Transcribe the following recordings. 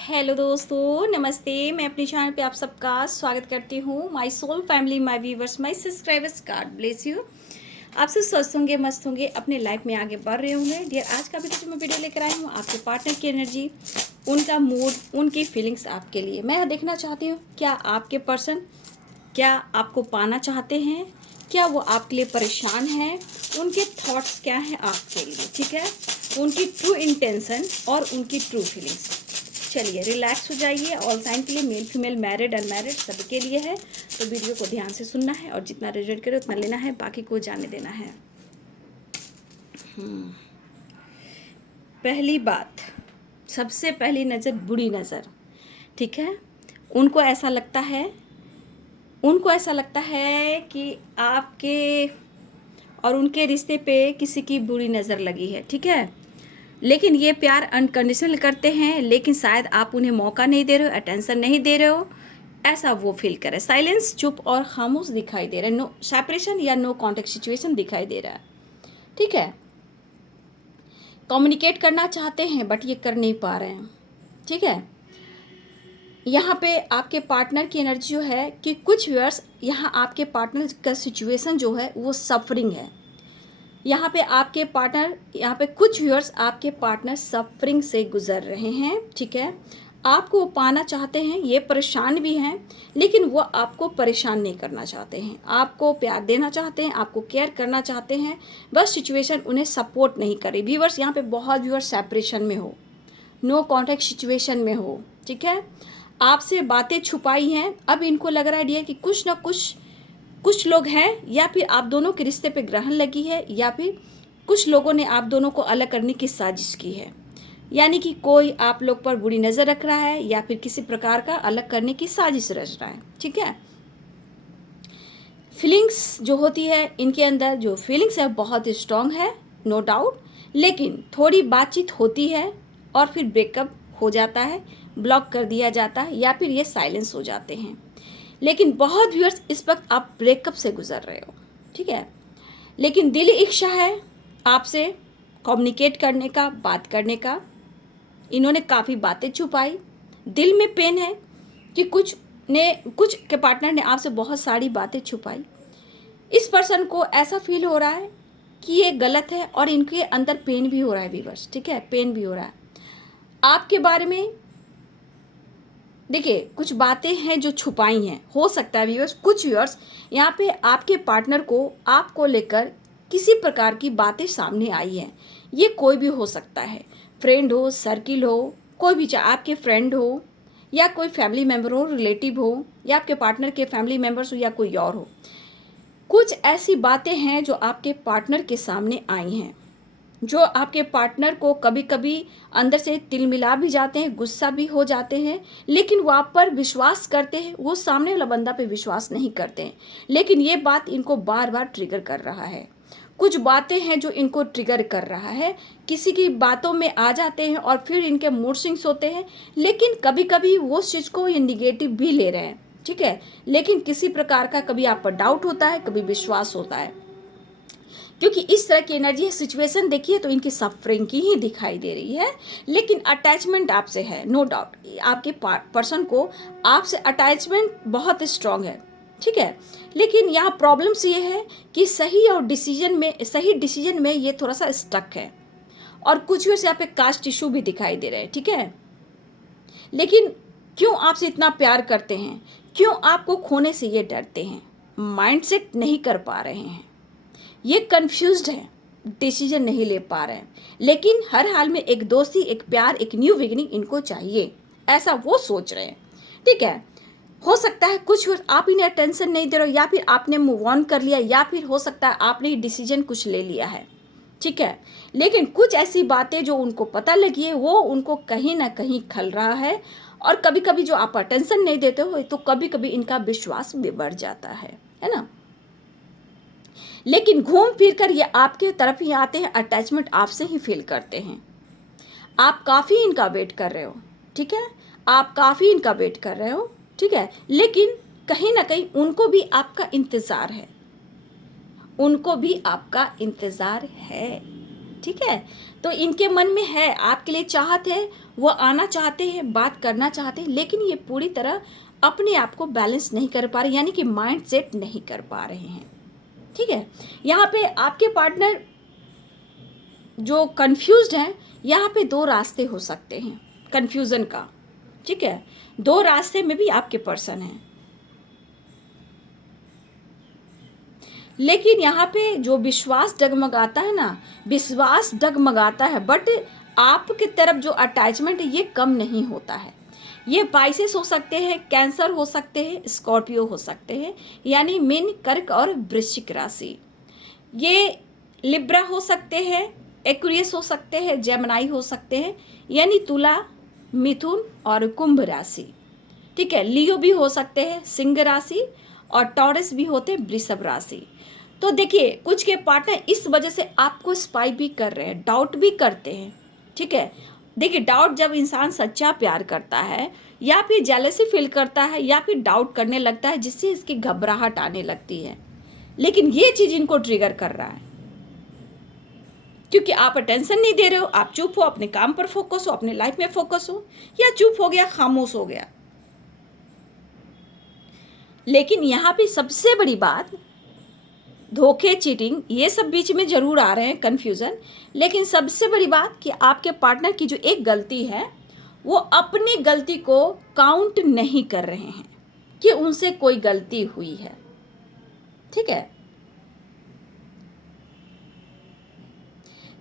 Hello दोस्तों, नमस्ते। मैं अपने चैनल पे आप सबका स्वागत करती हूँ। My soul family, my viewers, my subscribers, God bless you. आप सब स्वस्थ होंगे, मस्त होंगे, अपने लाइफ में आगे बढ़ रहे होंगे। डियर, आज का भी जो मैं वीडियो लेकर आई हूँ, आपके पार्टनर की एनर्जी, उनका मूड, उनकी फीलिंग्स आपके लिए मैं देखना चाहती हूँ। क्या आपके पर्सन क्या आपको पाना चाहते हैं? क्या वो आपके लिए परेशान हैं? उनके थॉट्स क्या हैं आपके लिए? ठीक है, उनकी ट्रू इंटेंशन और उनकी ट्रू फीलिंग्स। चलिए रिलैक्स हो जाइए। ऑल साइन के लिए, मेल फीमेल, मैरिड अनमैरिड, सबके लिए है। तो वीडियो को ध्यान से सुनना है और जितना रिजल्ट करे उतना लेना है, बाकी को जाने देना है। पहली बात, सबसे पहली नज़र बुरी नज़र। ठीक है, उनको ऐसा लगता है कि आपके और उनके रिश्ते पे किसी की बुरी नज़र लगी है। ठीक है, लेकिन ये प्यार अनकंडीशनल करते हैं, लेकिन शायद आप उन्हें मौका नहीं दे रहे हो, अटेंशन नहीं दे रहे हो, ऐसा वो फील करे। साइलेंस, चुप और खामोश दिखाई दे रहा है। नो सेपरेशन या नो कॉन्टेक्ट सिचुएशन दिखाई दे रहा है। ठीक है, कम्युनिकेट करना चाहते हैं बट ये कर नहीं पा रहे हैं। ठीक है, यहाँ पे आपके पार्टनर की एनर्जी जो है कि कुछ व्यूअर्स, यहाँ आपके पार्टनर का सिचुएशन जो है वो सफरिंग है। यहाँ पे कुछ व्यूअर्स आपके पार्टनर सफरिंग से गुजर रहे हैं। ठीक है, आपको वो पाना चाहते हैं, ये परेशान भी हैं, लेकिन वो आपको परेशान नहीं करना चाहते हैं। आपको प्यार देना चाहते हैं, आपको केयर करना चाहते हैं, बस सिचुएशन उन्हें सपोर्ट नहीं करे। व्यूअर्स, यहाँ पे बहुत व्यूअर्स सेपरेशन में हो, नो कॉन्टैक्ट सिचुएशन में हो। ठीक है, आपसे बातें छुपाई हैं। अब इनको लग रहा है डियर कि कुछ ना कुछ लोग हैं, या फिर आप दोनों के रिश्ते पे ग्रहण लगी है, या फिर कुछ लोगों ने आप दोनों को अलग करने की साजिश की है। यानी कि कोई आप लोग पर बुरी नज़र रख रहा है या फिर किसी प्रकार का अलग करने की साजिश रच रहा है। ठीक है, फीलिंग्स जो होती है इनके अंदर, जो फीलिंग्स है बहुत स्ट्रांग है, नो डाउट, लेकिन थोड़ी बातचीत होती है और फिर ब्रेकअप हो जाता है, ब्लॉक कर दिया जाता है, या फिर ये साइलेंस हो जाते हैं। लेकिन बहुत व्यूअर्स, इस वक्त आप ब्रेकअप से गुजर रहे हो। ठीक है, लेकिन दिल इच्छा है आपसे कम्युनिकेट करने का, बात करने का। इन्होंने काफ़ी बातें छुपाई, दिल में पेन है कि कुछ के पार्टनर ने आपसे बहुत सारी बातें छुपाई। इस पर्सन को ऐसा फील हो रहा है कि ये गलत है और इनके अंदर पेन भी हो रहा है व्यूअर्स। ठीक है, पेन भी हो रहा है आपके बारे में। देखिए, कुछ बातें हैं जो छुपाई हैं। हो सकता है व्यूअर्स, कुछ व्यूअर्स यहाँ पे आपके पार्टनर को आपको लेकर किसी प्रकार की बातें सामने आई हैं। ये कोई भी हो सकता है, फ्रेंड हो, सर्किल हो, कोई भी, चाहे आपके फ्रेंड हो या कोई फैमिली मेम्बर हो, रिलेटिव हो, या आपके पार्टनर के फैमिली मेम्बर्स हो, या कोई और हो। कुछ ऐसी बातें हैं जो आपके पार्टनर के सामने आई हैं, जो आपके पार्टनर को कभी कभी अंदर से तिलमिला भी जाते हैं, गुस्सा भी हो जाते हैं, लेकिन वो आप पर विश्वास करते हैं, वो सामने वाला बंदा पे विश्वास नहीं करते हैं। लेकिन ये बात इनको बार बार ट्रिगर कर रहा है। कुछ बातें हैं जो इनको ट्रिगर कर रहा है, किसी की बातों में आ जाते हैं और फिर इनके मूड स्विंग्स होते हैं। लेकिन कभी कभी वो चीज़ को ये निगेटिव भी ले रहे हैं। ठीक है, लेकिन किसी प्रकार का कभी आप पर डाउट होता है, कभी विश्वास होता है, क्योंकि इस तरह की एनर्जी सिचुएशन देखिए तो इनकी सफरिंग की ही दिखाई दे रही है। लेकिन अटैचमेंट आपसे है, नो डाउट, आपके पर्सन को आपसे अटैचमेंट बहुत स्ट्रांग है। ठीक है, लेकिन यहाँ प्रॉब्लम्स ये है कि सही डिसीजन में ये थोड़ा सा स्टक है, और कुछ वैसे यहाँ पे कास्ट इशू भी दिखाई दे रहे हैं। ठीक है, लेकिन क्यों आपसे इतना प्यार करते हैं, क्यों आपको खोने से ये डरते हैं, माइंडसेट नहीं कर पा रहे हैं, ये कंफ्यूज्ड है, डिसीजन नहीं ले पा रहे हैं। लेकिन हर हाल में एक दोस्ती, एक प्यार, एक न्यू बिगिनिंग इनको चाहिए, ऐसा वो सोच रहे हैं। ठीक है, हो सकता है कुछ आप इन्हें अटेंशन नहीं दे रहे हो, या फिर आपने मूव ऑन कर लिया, या फिर हो सकता है आपने डिसीजन कुछ ले लिया है। ठीक है, लेकिन कुछ ऐसी बातें जो उनको पता लगी है, वो उनको कहीं ना कहीं खल रहा है। और कभी कभी जो आप अटेंशन नहीं देते हो, तो कभी कभी इनका विश्वास भी बढ़ जाता है ना। लेकिन घूम फिर कर ये आपके तरफ ही आते हैं, अटैचमेंट आपसे ही फील करते हैं। आप काफ़ी इनका वेट कर रहे हो। ठीक है, आप काफ़ी इनका वेट कर रहे हो। ठीक है, लेकिन कहीं ना कहीं उनको भी आपका इंतज़ार है, उनको भी आपका इंतज़ार है। ठीक है। तो इनके मन में है, आपके लिए चाहत है, वो आना चाहते हैं, बात करना चाहते हैं, लेकिन ये पूरी तरह अपने आप को बैलेंस नहीं कर पा रहे, यानी कि माइंड सेट नहीं कर पा रहे हैं। ठीक है। यहाँ पे आपके पार्टनर जो कंफ्यूज्ड हैं, यहाँ पे दो रास्ते हो सकते हैं कंफ्यूजन का। ठीक है, दो रास्ते में भी आपके पर्सन हैं, लेकिन यहाँ पे जो विश्वास डगमगाता है ना, विश्वास डगमगाता है, बट आपकी तरफ जो अटैचमेंट है ये कम नहीं होता है। ये पाइसेस हो सकते हैं, कैंसर हो सकते हैं, स्कॉर्पियो हो सकते हैं, यानी मीन, कर्क और वृश्चिक राशि। ये लिब्रा हो सकते हैं, एक्वेरियस हो सकते हैं, जेमिनी हो सकते हैं, यानी तुला, मिथुन और कुंभ राशि। ठीक है, लियो भी हो सकते हैं, सिंह राशि, और टॉरस भी होते हैं, वृषभ राशि। तो देखिए, कुछ के पार्टनर इस वजह से आपको स्पाई भी कर रहे हैं, डाउट भी करते हैं। ठीक है, देखिए, डाउट जब इंसान सच्चा प्यार करता है, या फिर जेलसी फील करता है, या फिर डाउट करने लगता है, जिससे इसकी घबराहट आने लगती है। लेकिन ये चीज़ इनको ट्रिगर कर रहा है, क्योंकि आप अटेंशन नहीं दे रहे हो, आप चुप हो, अपने काम पर फोकस हो, अपने लाइफ में फोकस हो, या चुप हो गया, खामोश हो गया। लेकिन यहाँ पे सबसे बड़ी बात, धोखे, चीटिंग, ये सब बीच में जरूर आ रहे हैं, कन्फ्यूज़न, लेकिन सबसे बड़ी बात कि आपके पार्टनर की जो एक गलती है, वो अपनी गलती को काउंट नहीं कर रहे हैं कि उनसे कोई गलती हुई है। ठीक है,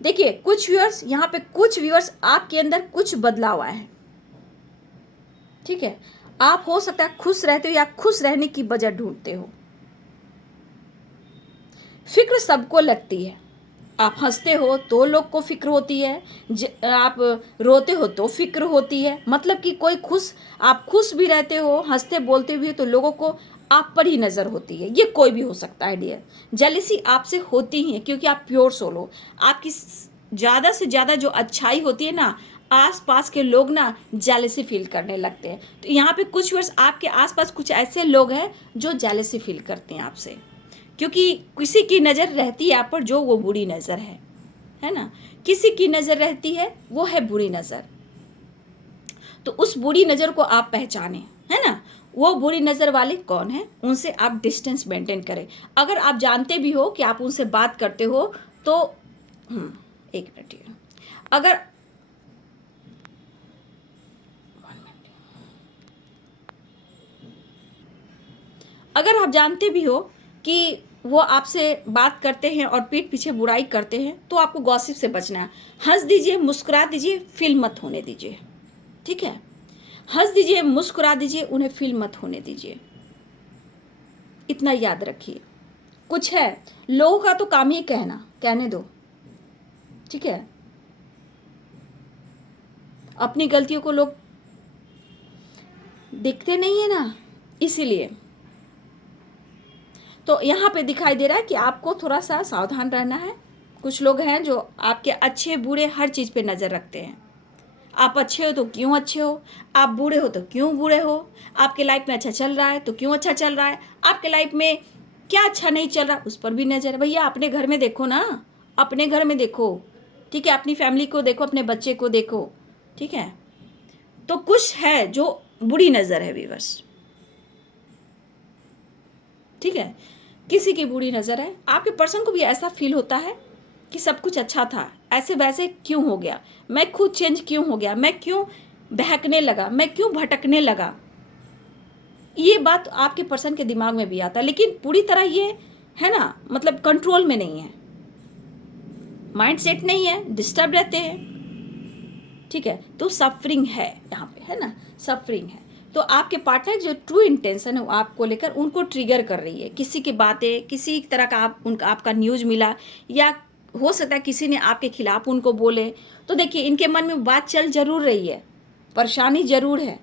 देखिए, कुछ व्यूअर्स, यहाँ पे कुछ व्यूअर्स आपके अंदर कुछ बदलाव आए हैं। ठीक है, आप हो सकता है खुश रहते हो या खुश रहने की वजह ढूंढते हो। फिक्र सबको लगती है, आप हंसते हो तो लोग को फिक्र होती है, आप रोते हो तो फिक्र होती है, मतलब कि कोई खुश, आप खुश भी रहते हो, हंसते बोलते भी हो, तो लोगों को आप पर ही नज़र होती है। ये कोई भी हो सकता है डियर। जेलसी आपसे होती ही है, क्योंकि आप प्योर सोल हो। आपकी ज़्यादा से ज़्यादा जो अच्छाई होती है ना, आसपास के लोग ना जेलसी फील करने लगते हैं। तो यहाँ पे कुछ वर्ष आपके आसपास कुछ ऐसे लोग हैं जो जेलसी फील करते हैं आपसे, क्योंकि किसी की नज़र रहती है आप पर, जो वो बुरी नज़र है ना। किसी की नज़र रहती है, वो है बुरी नज़र। तो उस बुरी नज़र को आप पहचानें, है ना। वो बुरी नज़र वाले कौन है, उनसे आप डिस्टेंस मेंटेन करें। अगर आप जानते भी हो कि आप उनसे बात करते हो तो एक मिनट, अगर आप जानते भी हो कि वो आपसे बात करते हैं और पीठ पीछे बुराई करते हैं, तो आपको गॉसिप से बचना है। हंस दीजिए, मुस्कुरा दीजिए, फील मत होने दीजिए। ठीक है, हंस दीजिए, मुस्कुरा दीजिए, उन्हें फील मत होने दीजिए। इतना याद रखिए। कुछ है, लोगों का तो काम ही कहना, कहने दो। ठीक है, अपनी गलतियों को लोग दिखते नहीं है ना, इसीलिए। तो यहाँ पे दिखाई दे रहा है कि आपको थोड़ा सा सावधान रहना है। कुछ लोग हैं जो आपके अच्छे बुरे हर चीज़ पे नज़र रखते हैं। आप अच्छे हो तो क्यों अच्छे हो, आप बुरे हो तो क्यों बुरे हो, आपके लाइफ में अच्छा चल रहा है तो क्यों अच्छा चल रहा है, आपके लाइफ में क्या अच्छा नहीं चल रहा, उस पर भी नज़र है। भैया अपने घर में देखो ना, अपने घर में देखो। ठीक है, अपनी फैमिली को देखो, अपने बच्चे को देखो। ठीक है, तो कुछ है जो बुरी नज़र है व्यूअर्स। ठीक है, किसी की बुरी नज़र है। आपके पर्सन को भी ऐसा फील होता है कि सब कुछ अच्छा था, ऐसे वैसे क्यों हो गया, मैं खुद चेंज क्यों हो गया, मैं क्यों बहकने लगा, मैं क्यों भटकने लगा। ये बात आपके पर्सन के दिमाग में भी आता है, लेकिन पूरी तरह ये है ना, मतलब कंट्रोल में नहीं है, माइंड सेट नहीं है, डिस्टर्ब रहते हैं। ठीक है, तो सफरिंग है यहाँ पे, है ना, सफरिंग है। तो आपके पार्टनर जो ट्रू इंटेंशन है वो आपको लेकर उनको ट्रिगर कर रही है। किसी की बातें, किसी तरह का आपका न्यूज़ मिला, या हो सकता है किसी ने आपके खिलाफ उनको बोले, तो देखिए इनके मन में बात चल जरूर रही है, परेशानी ज़रूर है।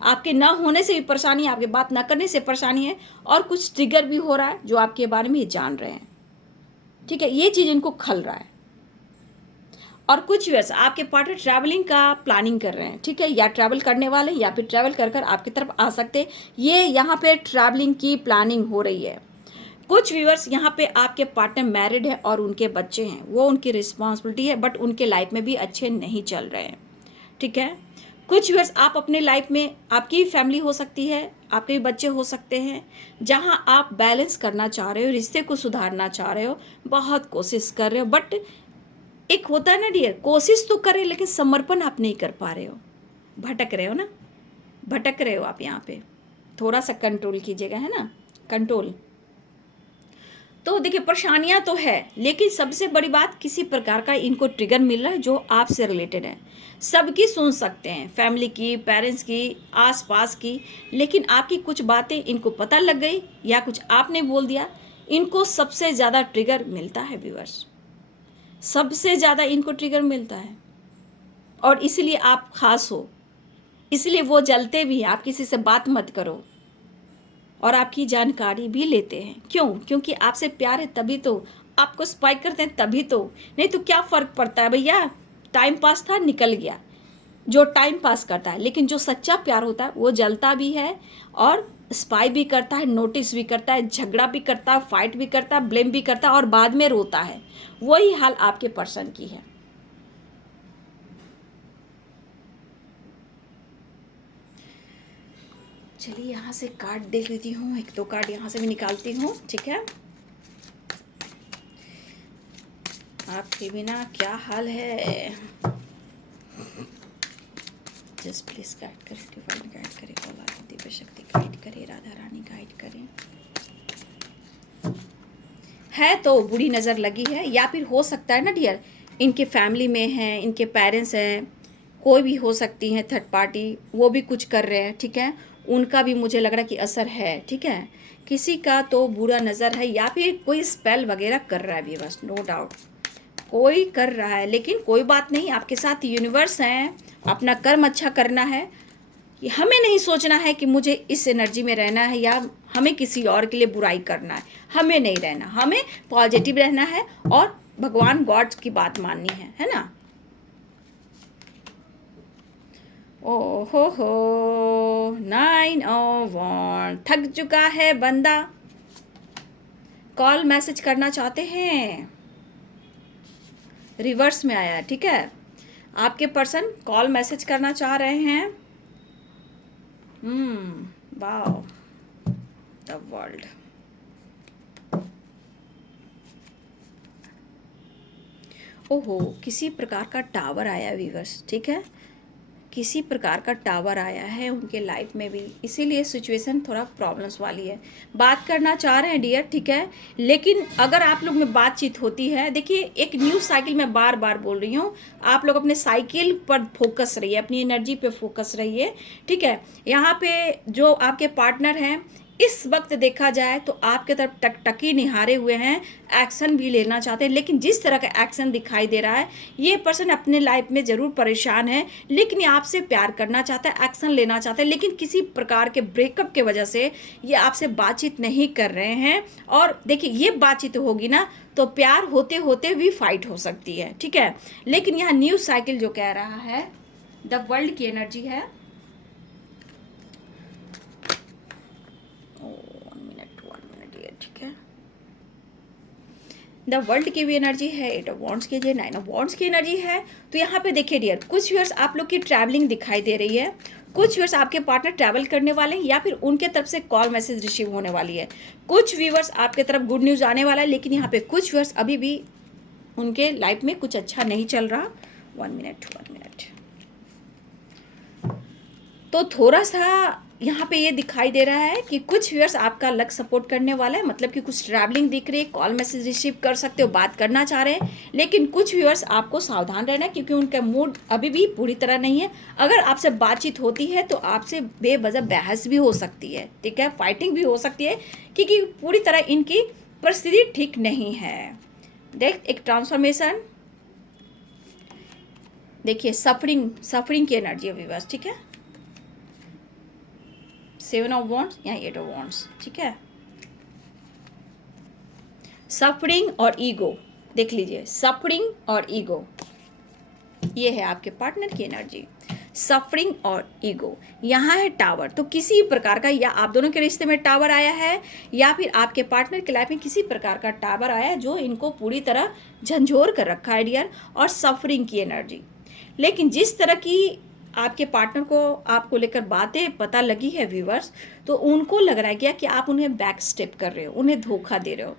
आपके ना होने से भी परेशानी, आपके बात ना करने से परेशानी है, और कुछ ट्रिगर भी हो रहा है जो आपके बारे में ये जान रहे हैं। ठीक है, ये चीज़ इनको खल रहा है। और कुछ व्यर्स आपके पार्टनर ट्रैवलिंग का प्लानिंग कर रहे हैं। ठीक है, या ट्रैवल करने वाले, या फिर ट्रैवल कर आपकी तरफ आ सकते हैं। ये यहाँ पे ट्रैवलिंग की प्लानिंग हो रही है। कुछ व्यूअर्स यहाँ पे आपके पार्टनर मैरिड है और उनके बच्चे हैं, वो उनकी रिस्पॉन्सिबिलिटी है, बट उनके लाइफ में भी अच्छे नहीं चल रहे हैं, ठीक है। कुछ व्यूअर्स आप अपने लाइफ में, आपकी फैमिली हो सकती है, आपके भी बच्चे हो सकते हैं, जहाँ आप बैलेंस करना चाह रहे हो, रिश्ते को सुधारना चाह रहे हो, बहुत कोशिश कर रहे हो, बट एक होता है ना डियर, कोशिश तो करें लेकिन समर्पण आप नहीं कर पा रहे हो, भटक रहे हो ना, भटक रहे हो आप। यहाँ पे थोड़ा सा कंट्रोल कीजिएगा, है ना, कंट्रोल। तो देखिए परेशानियां तो है, लेकिन सबसे बड़ी बात, किसी प्रकार का इनको ट्रिगर मिल रहा है जो आपसे रिलेटेड है। सबकी सुन सकते हैं, फैमिली की, पेरेंट्स की, आसपास की, लेकिन आपकी कुछ बातें इनको पता लग गई या कुछ आपने बोल दिया, इनको सबसे ज़्यादा ट्रिगर मिलता है व्यूअर्स, सबसे ज़्यादा इनको ट्रिगर मिलता है। और इसलिए आप खास हो, इसलिए वो जलते भी हैं, आप किसी से बात मत करो, और आपकी जानकारी भी लेते हैं। क्यों? क्योंकि आपसे प्यार है, तभी तो आपको स्पाइक करते हैं, तभी तो। नहीं तो क्या फ़र्क पड़ता है भैया, टाइम पास था, निकल गया, जो टाइम पास करता है। लेकिन जो सच्चा प्यार होता है वो जलता भी है और स्पाई भी करता है, नोटिस भी करता है, झगड़ा भी करता है, फाइट भी करता है, ब्लेम भी करता है और बाद में रोता है। वही हाल आपके पर्सन की है। चलिए यहाँ से कार्ड देख लेती हूँ, एक दो कार्ड यहाँ से भी निकालती हूँ, ठीक है। आपके बिना क्या हाल है, जस्ट प्लीज गाइड करे, डिवाइन गाइड करे, औलाद दिव्य शक्ति गाइड करे, राधा रानी गाइड करें। है तो बुरी नज़र लगी है, या फिर हो सकता है ना डियर, इनके फैमिली में हैं, इनके पेरेंट्स हैं, कोई भी हो सकती हैं थर्ड पार्टी, वो भी कुछ कर रहे हैं, ठीक है। उनका भी मुझे लग रहा है कि असर है, ठीक है। किसी का तो बुरा नज़र है, या फिर कोई स्पेल वगैरह कर रहा है भी, बस नो डाउट कोई कर रहा है। लेकिन कोई बात नहीं, आपके साथ यूनिवर्स हैं, अपना कर्म अच्छा करना है। ये हमें नहीं सोचना है कि मुझे इस एनर्जी में रहना है या हमें किसी और के लिए बुराई करना है, हमें नहीं रहना, हमें पॉजिटिव रहना है और भगवान गॉड की बात माननी है ना। ओहो 9 ऑफ वांड, थक चुका है बंदा, कॉल मैसेज करना चाहते हैं, रिवर्स में आया, ठीक है। आपके पर्सन कॉल मैसेज करना चाह रहे हैं। Wow, the world. ओहो, किसी प्रकार का टावर आया व्यूअर्स, ठीक है, किसी प्रकार का टावर आया है उनके लाइफ में भी, इसीलिए सिचुएशन थोड़ा प्रॉब्लम्स वाली है। बात करना चाह रहे हैं डियर, ठीक है, लेकिन अगर आप लोग में बातचीत होती है, देखिए एक न्यू साइकिल, मैं बार बार बोल रही हूँ, आप लोग अपने साइकिल पर फोकस रहिए, अपनी एनर्जी पे फोकस रहिए, ठीक है। यहाँ पे जो आपके पार्टनर हैं, इस वक्त देखा जाए तो आपके तरफ टकटकी निहारे हुए हैं, एक्शन भी लेना चाहते हैं, लेकिन जिस तरह का एक्शन दिखाई दे रहा है, ये पर्सन अपने लाइफ में ज़रूर परेशान है, लेकिन ये आपसे प्यार करना चाहता है, एक्शन लेना चाहता है, लेकिन किसी प्रकार के ब्रेकअप के वजह से ये आपसे बातचीत नहीं कर रहे हैं। और देखिए ये बातचीत होगी ना तो प्यार होते होते भी फाइट हो सकती है, ठीक है। लेकिन यहाँ न्यू साइकिल जो कह रहा है, द वर्ल्ड की एनर्जी है, 1 मिनट ये, ठीक है। द वर्ल्ड की भी एनर्जी है, 8 ऑफ वॉन्ड्स की, 9 ऑफ वॉन्ड्स की एनर्जी है। तो यहाँ पे देखिए डियर, कुछ व्यूअर्स आप लोग की ट्रैवलिंग दिखाई दे रही है, कुछ व्यूअर्स आपके पार्टनर ट्रैवल करने वाले हैं, या फिर उनके तरफ से कॉल मैसेज रिसीव होने वाली है। कुछ व्यूअर्स आपके तरफ गुड न्यूज़ आने वाला है, लेकिन यहाँ पे कुछ व्यूअर्स अभी भी उनके लाइफ में कुछ अच्छा नहीं चल रहा। 1 मिनट तो थोड़ा सा यहाँ पे ये दिखाई दे रहा है कि कुछ व्यूअर्स आपका लक सपोर्ट करने वाला है, मतलब कि कुछ ट्रैवलिंग दिख रही है, कॉल मैसेज रिसीव कर सकते हो, बात करना चाह रहे हैं। लेकिन कुछ व्यूअर्स आपको सावधान रहना है, क्योंकि उनका मूड अभी भी पूरी तरह नहीं है। अगर आपसे बातचीत होती है तो आपसे बेवजह बहस भी हो सकती है, ठीक है, फाइटिंग भी हो सकती है, क्योंकि पूरी तरह इनकी परिस्थिति ठीक नहीं है। देख एक ट्रांसफॉर्मेशन, देखिए सफरिंग की एनर्जी है व्यूअर्स, ठीक है। 7 ऑफ वॉन्ड्स, यहाँ 8 ऑफ वॉन्ड्स, ठीक है। सफरिंग और ईगो, देख लीजिए, सफरिंग और ईगो, ये है आपके पार्टनर की एनर्जी। सफरिंग और ईगो। यहाँ है टावर। तो किसी प्रकार का, या आप दोनों के रिश्ते में टावर आया है या फिर आपके पार्टनर की लाइफ में किसी प्रकार का टावर आया है जो इनको पूरी तरह झंझोर कर रखा है डियर, और सफरिंग की एनर्जी। लेकिन जिस तरह की आपके पार्टनर को आपको लेकर बातें पता लगी है व्यूवर्स, तो उनको लग रहा है क्या कि आप उन्हें बैक स्टेप कर रहे हो, उन्हें धोखा दे रहे हो,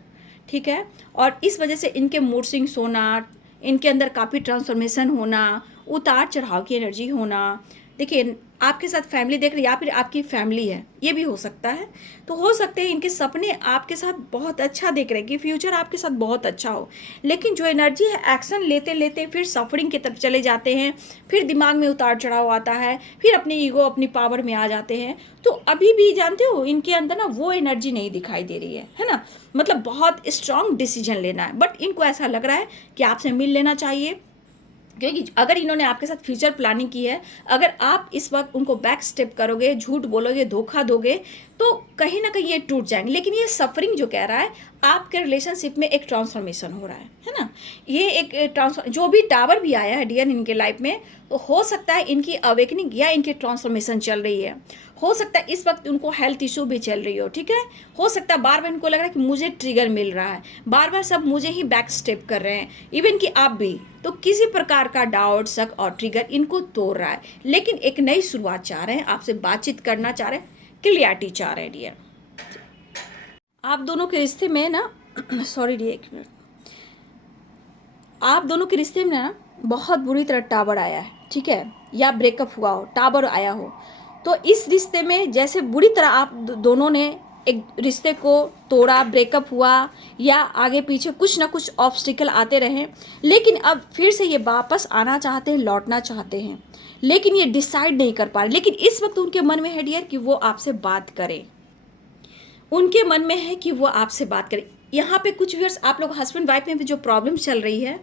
ठीक है। और इस वजह से इनके मूड स्विंग्स होना, इनके अंदर काफ़ी ट्रांसफॉर्मेशन होना, उतार चढ़ाव की एनर्जी होना। देखिए, आपके साथ फैमिली देख रही है या फिर आपकी फैमिली है, ये भी हो सकता है। तो हो सकते हैं इनके सपने आपके साथ बहुत अच्छा देख रहे हैं कि फ्यूचर आपके साथ बहुत अच्छा हो, लेकिन जो एनर्जी है एक्शन लेते लेते फिर सफरिंग की तरफ चले जाते हैं, फिर दिमाग में उतार चढ़ाव आता है, फिर अपनी ईगो अपनी पावर में आ जाते हैं। तो अभी भी जानते हो इनके अंदर ना वो एनर्जी नहीं दिखाई दे रही है ना, मतलब बहुत स्ट्रांग डिसीजन लेना है, बट इनको ऐसा लग रहा है कि आपसे मिल लेना चाहिए। क्योंकि अगर इन्होंने आपके साथ फ्यूचर प्लानिंग की है, अगर आप इस वक्त उनको बैक स्टेप करोगे, झूठ बोलोगे, धोखा दोगे, तो कहीं ना कहीं ये टूट जाएंगे। लेकिन ये सफरिंग जो कह रहा है, आपके रिलेशनशिप में एक ट्रांसफॉर्मेशन हो रहा है ना। ये एक जो भी टावर भी आया है डियर इनके लाइफ में, तो हो सकता है इनकी अवेकनिंग या इनकी ट्रांसफॉर्मेशन चल रही है। हो सकता है इस वक्त उनको हेल्थ इशू भी चल रही ठीक है। हो सकता है बार बार इनको लग रहा है कि मुझे ट्रिगर मिल रहा है, बार बार सब मुझे ही बैक स्टेप कर रहे हैं, इवन कि आप भी। तो किसी प्रकार का डाउट, शक और ट्रिगर इनको तोड़ रहा है, लेकिन एक नई शुरुआत चाह रहे हैं, आपसे बातचीत करना चाह रहे हैं, क्लियरिटी चाह रहे हैं डियर। आप दोनों के रिश्ते में ना सॉरी डियर, एक मिनट। आप दोनों के रिश्ते में ना बहुत बुरी तरह टावर आया है, ठीक है, या ब्रेकअप हुआ हो, टावर आया हो। तो इस रिश्ते में जैसे बुरी तरह आप दोनों ने एक रिश्ते को तोड़ा, ब्रेकअप हुआ, या आगे पीछे कुछ ना कुछ ऑब्स्टिकल आते रहे, लेकिन अब फिर से ये वापस आना चाहते हैं, लौटना चाहते हैं, लेकिन ये डिसाइड नहीं कर पा रहे। लेकिन इस वक्त उनके मन में है डियर कि वो आपसे बात करें, उनके मन में है कि वो आपसे बात करें। यहाँ पे कुछ व्यूअर्स, आप लोग हस्बैंड वाइफ में भी जो प्रॉब्लम चल रही है,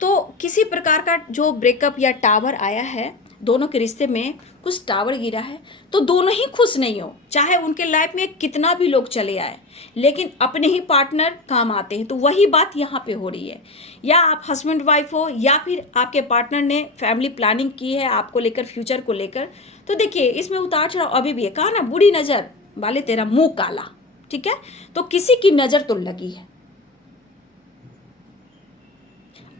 तो किसी प्रकार का जो ब्रेकअप या टावर आया है, दोनों के रिश्ते में कुछ टावर गिरा है, तो दोनों ही खुश नहीं हो। चाहे उनके लाइफ में कितना भी लोग चले आए, लेकिन अपने ही पार्टनर काम आते हैं। तो वही बात यहाँ पे हो रही है। या आप हस्बैंड वाइफ हो, या फिर आपके पार्टनर ने फैमिली प्लानिंग की है आपको लेकर, फ्यूचर को लेकर, तो देखिए इसमें उतार चढ़ाव अभी भी है। कहा ना, बुरी नज़र वाले तेरा मुंह काला, ठीक है। तो किसी की नज़र तो लगी है।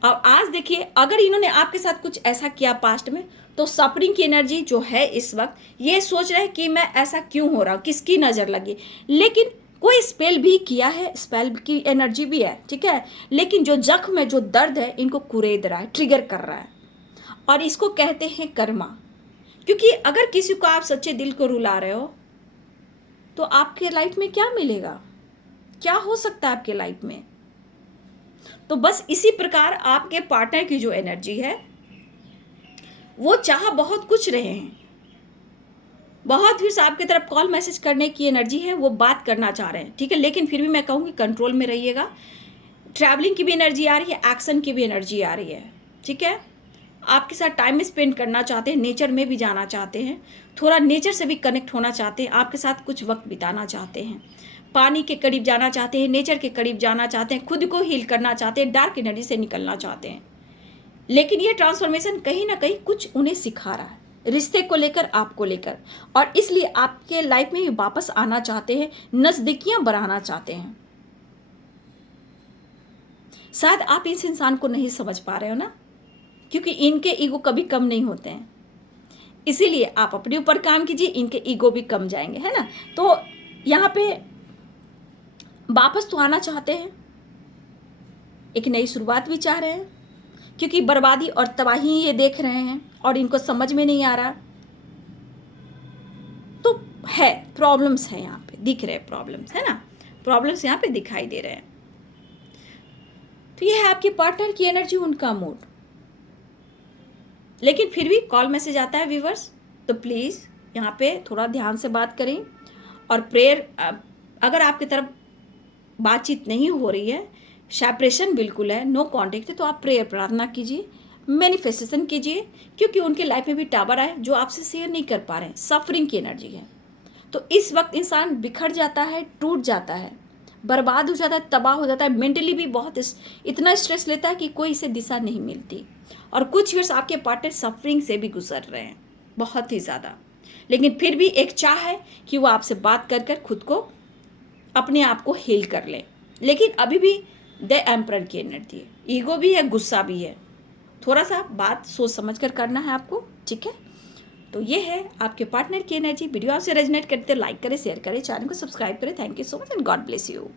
और आज देखिए, अगर इन्होंने आपके साथ कुछ ऐसा किया पास्ट में, तो सफरिंग की एनर्जी जो है इस वक्त, ये सोच रहे हैं कि मैं ऐसा क्यों हो रहा हूँ, किसकी नज़र लगी। लेकिन कोई स्पेल भी किया है, स्पेल की एनर्जी भी है, ठीक है, लेकिन जो जख्म है, जो दर्द है, इनको कुरेद रहा है, ट्रिगर कर रहा है, और इसको कहते हैं कर्मा। क्योंकि अगर किसी को आप सच्चे दिल को रुला रहे हो, तो आपके लाइफ में क्या मिलेगा, क्या हो सकता है आपके लाइफ में। तो बस इसी प्रकार आपके पार्टनर की जो एनर्जी है, वो चाह बहुत कुछ रहे हैं, बहुत फिर से आपकी तरफ कॉल मैसेज करने की एनर्जी है, वो बात करना चाह रहे हैं, ठीक है। लेकिन फिर भी मैं कहूँगी कंट्रोल में रहिएगा। ट्रैवलिंग की भी एनर्जी आ रही है, एक्शन की भी एनर्जी आ रही है, ठीक है। आपके साथ टाइम स्पेंड करना चाहते हैं, नेचर में भी जाना चाहते हैं, थोड़ा नेचर से भी कनेक्ट होना चाहते हैं, आपके साथ कुछ वक्त बिताना चाहते हैं, पानी के करीब जाना चाहते हैं, नेचर के करीब जाना चाहते हैं, खुद को हील करना चाहते हैं, डार्क एनर्जी से निकलना चाहते हैं। लेकिन ये ट्रांसफॉर्मेशन कहीं ना कहीं कुछ उन्हें सिखा रहा है, रिश्ते को लेकर, आपको लेकर, और इसलिए आपके लाइफ में भी वापस आना चाहते हैं, नज़दीकियां बढ़ाना चाहते हैं। शायद आप इस इंसान को नहीं समझ पा रहे हो ना, क्योंकि इनके ईगो कभी कम नहीं होते हैं। इसीलिए आप अपने ऊपर काम कीजिए, इनके ईगो भी कम जाएंगे, है ना। तो यहाँ पे वापस तो आना चाहते हैं, एक नई शुरुआत भी चाह रहे हैं, क्योंकि बर्बादी और तबाही ये देख रहे हैं और इनको समझ में नहीं आ रहा। तो है प्रॉब्लम्स हैं, यहाँ पे दिख रहे प्रॉब्लम्स, है ना, प्रॉब्लम्स यहाँ पे दिखाई दे रहे हैं। तो ये है आपके पार्टनर की एनर्जी, उनका मूड। लेकिन फिर भी कॉल मैसेज आता है व्यूवर्स, तो प्लीज़ यहाँ पे थोड़ा ध्यान से बात करें। और प्रेयर, अगर आपकी तरफ बातचीत नहीं हो रही है, सेपरेशन बिल्कुल है, नो कांटेक्ट है, तो आप प्रेयर प्रार्थना कीजिए, मैनिफेस्टेशन कीजिए, क्योंकि उनके लाइफ में भी टावर आए जो आपसे शेयर नहीं कर पा रहे हैं, सफरिंग की एनर्जी है। तो इस वक्त इंसान बिखर जाता है, टूट जाता है, बर्बाद हो जाता है, तबाह हो जाता है, मेंटली भी बहुत इतना स्ट्रेस लेता है कि कोई इसे दिशा नहीं मिलती। और कुछ ईयर्स आपके पार्टनर सफरिंग से भी गुजर रहे हैं, बहुत ही ज़्यादा। लेकिन फिर भी एक चाह है कि वो आपसे बात कर कर खुद को, अपने आप को हील कर लें। लेकिन अभी भी द एम्परर की एनर्जी है, ईगो भी है, गुस्सा भी है। थोड़ा सा बात सोच समझ कर करना है आपको, ठीक है। तो ये है आपके पार्टनर की एनर्जी। वीडियो आपसे रेजोनेट करते लाइक करें, शेयर करें, चैनल को सब्सक्राइब करें। Thank you so much and God bless you.